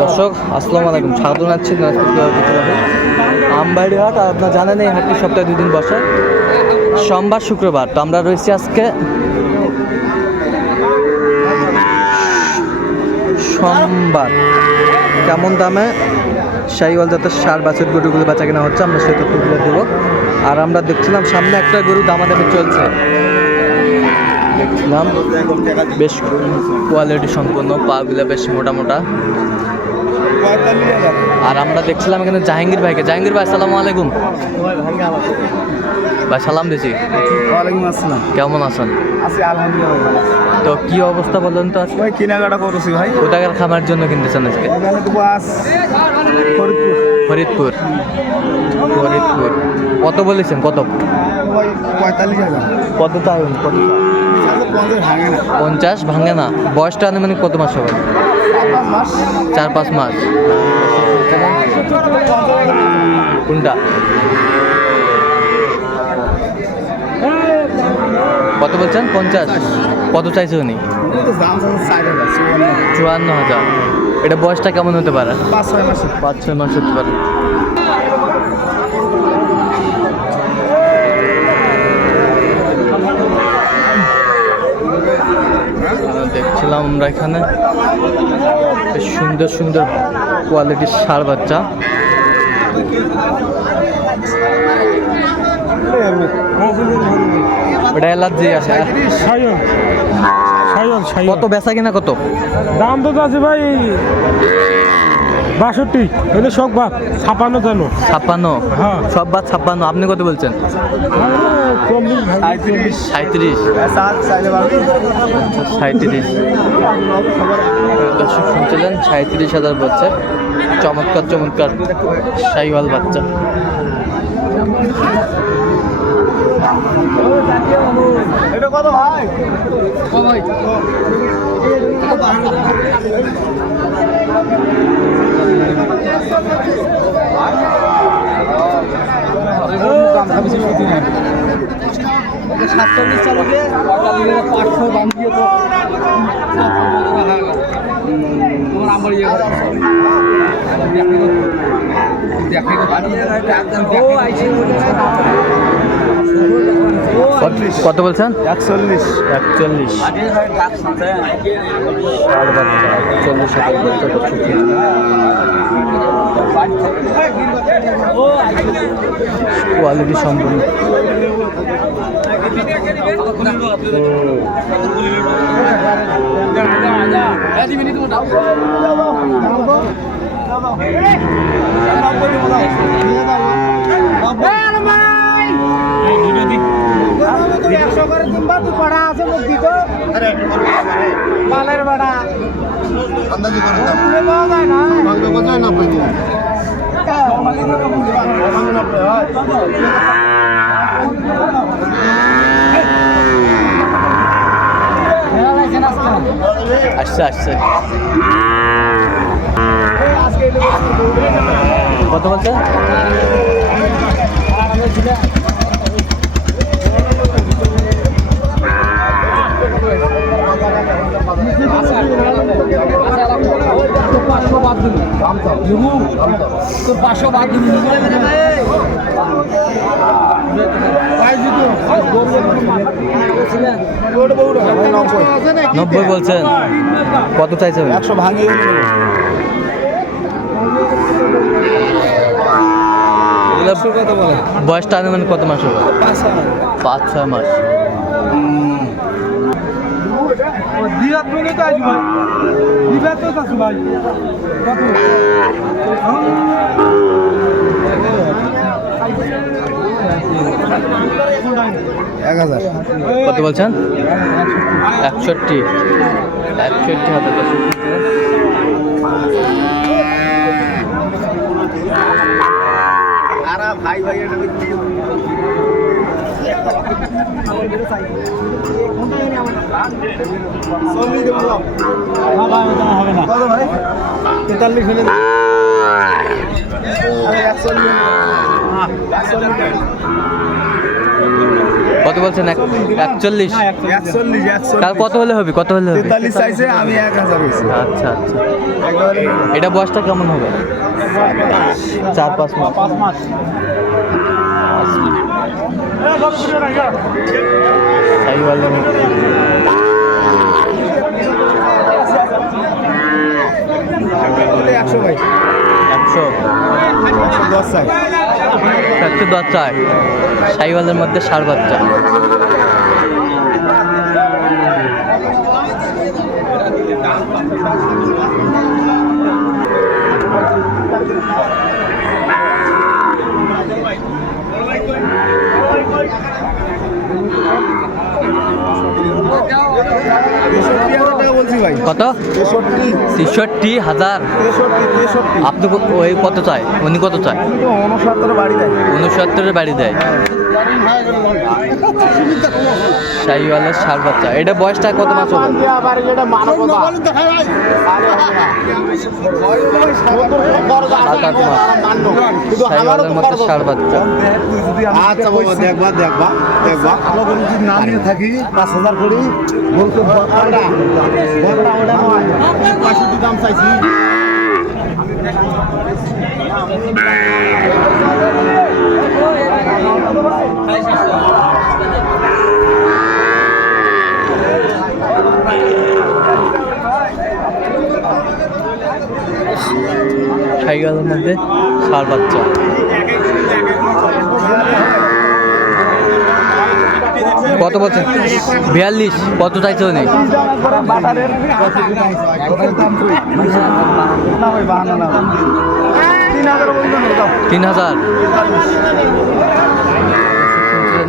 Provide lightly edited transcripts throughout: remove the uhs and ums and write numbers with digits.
দর্শক আসসালামু আলাইকুম, স্বাগত জানাচ্ছি আমবাড়ি হাট। আর আপনার জানেন এই হাটটি সপ্তাহে 2 দিন বসে, সোমবার শুক্রবার। তো আমরা রয়েছি আজকে সোমবার। কেমন দামে শাহিওয়াল জাতের সার বাছুর গরুগুলো বেচা কেনা হচ্ছে আমরা সেই তথ্যগুলো দেবো। আর আমরা দেখছিলাম সামনে একটা গরু দামাদামি চলছে, দেখছিলাম বেশ কোয়ালিটি সম্পন্ন, পাগুলো বেশ মোটা মোটা। আর আমরা দেখছিলাম এখানে জাহাঙ্গীর ভাইকে। জাহাঙ্গীর ভাই আসসালামু আলাইকুম। ভাই সালাম দিছি। ওয়ালাইকুম আসসালাম। কেমন আছেন? আছি আলহামদুলিল্লাহ। তো কি অবস্থা বলেন তো? আজকে ভাই কেনাকাটা করছি ভাই। কোথাকার খামার জন্য কিনতেছেন আজকে? এখানে তো বাস ফরিদপুর। ফরিদপুর কত বলেছেন? কত? ভাই 45,000। কত চাইবেন? কত? 50 ভাঙে না। বয়সটা আনুমানিক কত মাস হবে? 4-5 মাস। কোনটা? কত বলছেন? 50। কত চাইছে উনি? 54,000। এটা বয়সটা কেমন হতে পারে? 5-6 মাস হতে পারে। দেখছিলাম আমরা এখানে বেশ সুন্দর সুন্দর কোয়ালিটির ষাঁড় বাচ্চা। ওটা অ্যালার্জি আছে। কত বেচা কিনা কত? দাম তো আছে ভাই 62। এটা সব বাদ 56 জানো। 56? হ্যাঁ সব বাদ 56। আপনি কত বলছেন? 37। দর্শক শুনছিলেন 37,000 বলছে। চমৎকার চমৎকার শাহিওয়াল বাচ্চা। এটা কত ভাই? কত বলছেন? 41। 41। কোয়ালিটি সম্পূর্ণ। আসছে আসছে। কত বলছে? নব্বই বলছেন। কত চাইছে? 100 ভাঙিয়ে কত বলে? বয়সটা আনুমানিক কত মাস হবে? 5-6 মাস। কত বলছেন? 61। 61,000। ভাই ভাই হবে না। 43 ফেলে কত বলছেন? 41। 41 তার কত হলে হবে? কত হলে হবে? 43 চাইছে, আমি 1000 হয়েছে। আচ্ছা আচ্ছা। এটা বয়সটা কেমন হবে? 4-5 মাস। 5 মাস। শাহিওয়ালের মধ্যে। বলে 100 ভাই। 100। 110 চাই। 110 চায়। শাহিওয়ালের মধ্যে ষাঁড় বাচ্চা। বলছি ভাই কত? 63,000। আপনি ওই কত চায়? উনি কত চায়? 69 বাড়ি দেয়। 69 বাড়ি দেয়। শাহিওয়ালের ষাঁড় বাচ্চা। এটা বয়সটা কত মাস হবে? 7-8 মাস। শাহিওয়ালের মধ্যে ষাঁড় বাচ্চা। আচ্ছা বাবা, দেখবা দেখবা দেখবা। আমরা যদি না নিয়ে থাকি 5000 করি বলতে বড়টা ওটা নয়, 65 দাম চাইছি। শাহিওয়ালের মধ্যে ষাঁড় বাচ্চা। কত বলছেন? 42। কত চাইছে উনি? 3000।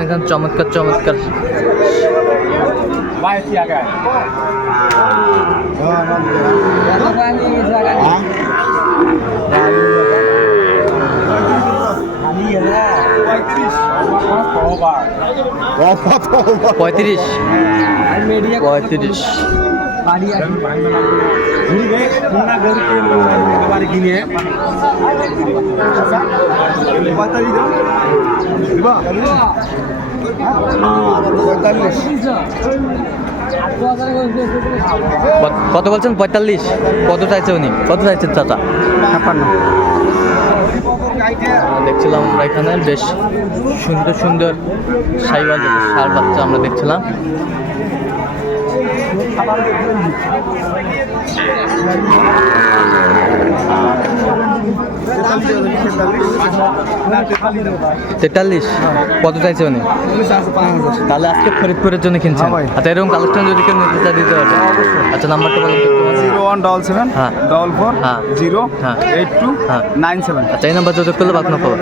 এখানে চমৎকার চমৎকার পঁয়ত্রিশ। 35। কত বলছেন? 45। কত চাইছে উনি? কত চাইছেন চাচা? 56। দেখছিলাম আমরা এখানে বেশ সুন্দর সুন্দর শাহিওয়াল ষাঁড় বাচ্চা আমরা দেখছিলাম। তেতাল্লিশ। কত চাইছে উনি? তাহলে আজকে ফরিদপুরের জন্য কিনছেন? আচ্ছা, এরকম কালেকশন যদি কেউ নিতে চায় দিতে পারবে? আচ্ছা, নাম্বারটা বলেন। 0177 হ্যাঁ 44 হ্যাঁ 0 হ্যাঁ 82 হ্যাঁ 97। আচ্ছা, এই নাম্বার যোগাযোগ করলে আপনার খবর।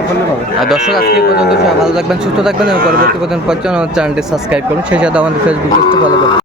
আর দর্শক, আজকে এই পর্যন্ত সবাই ভালো থাকবেন, সুস্থ থাকবেন এবং পরবর্তী পর্যন্ত চ্যানেলটি সাবস্ক্রাইব করুন। সেই সাথে আমাদের ফেসবুক পেজটি ফলো করুন।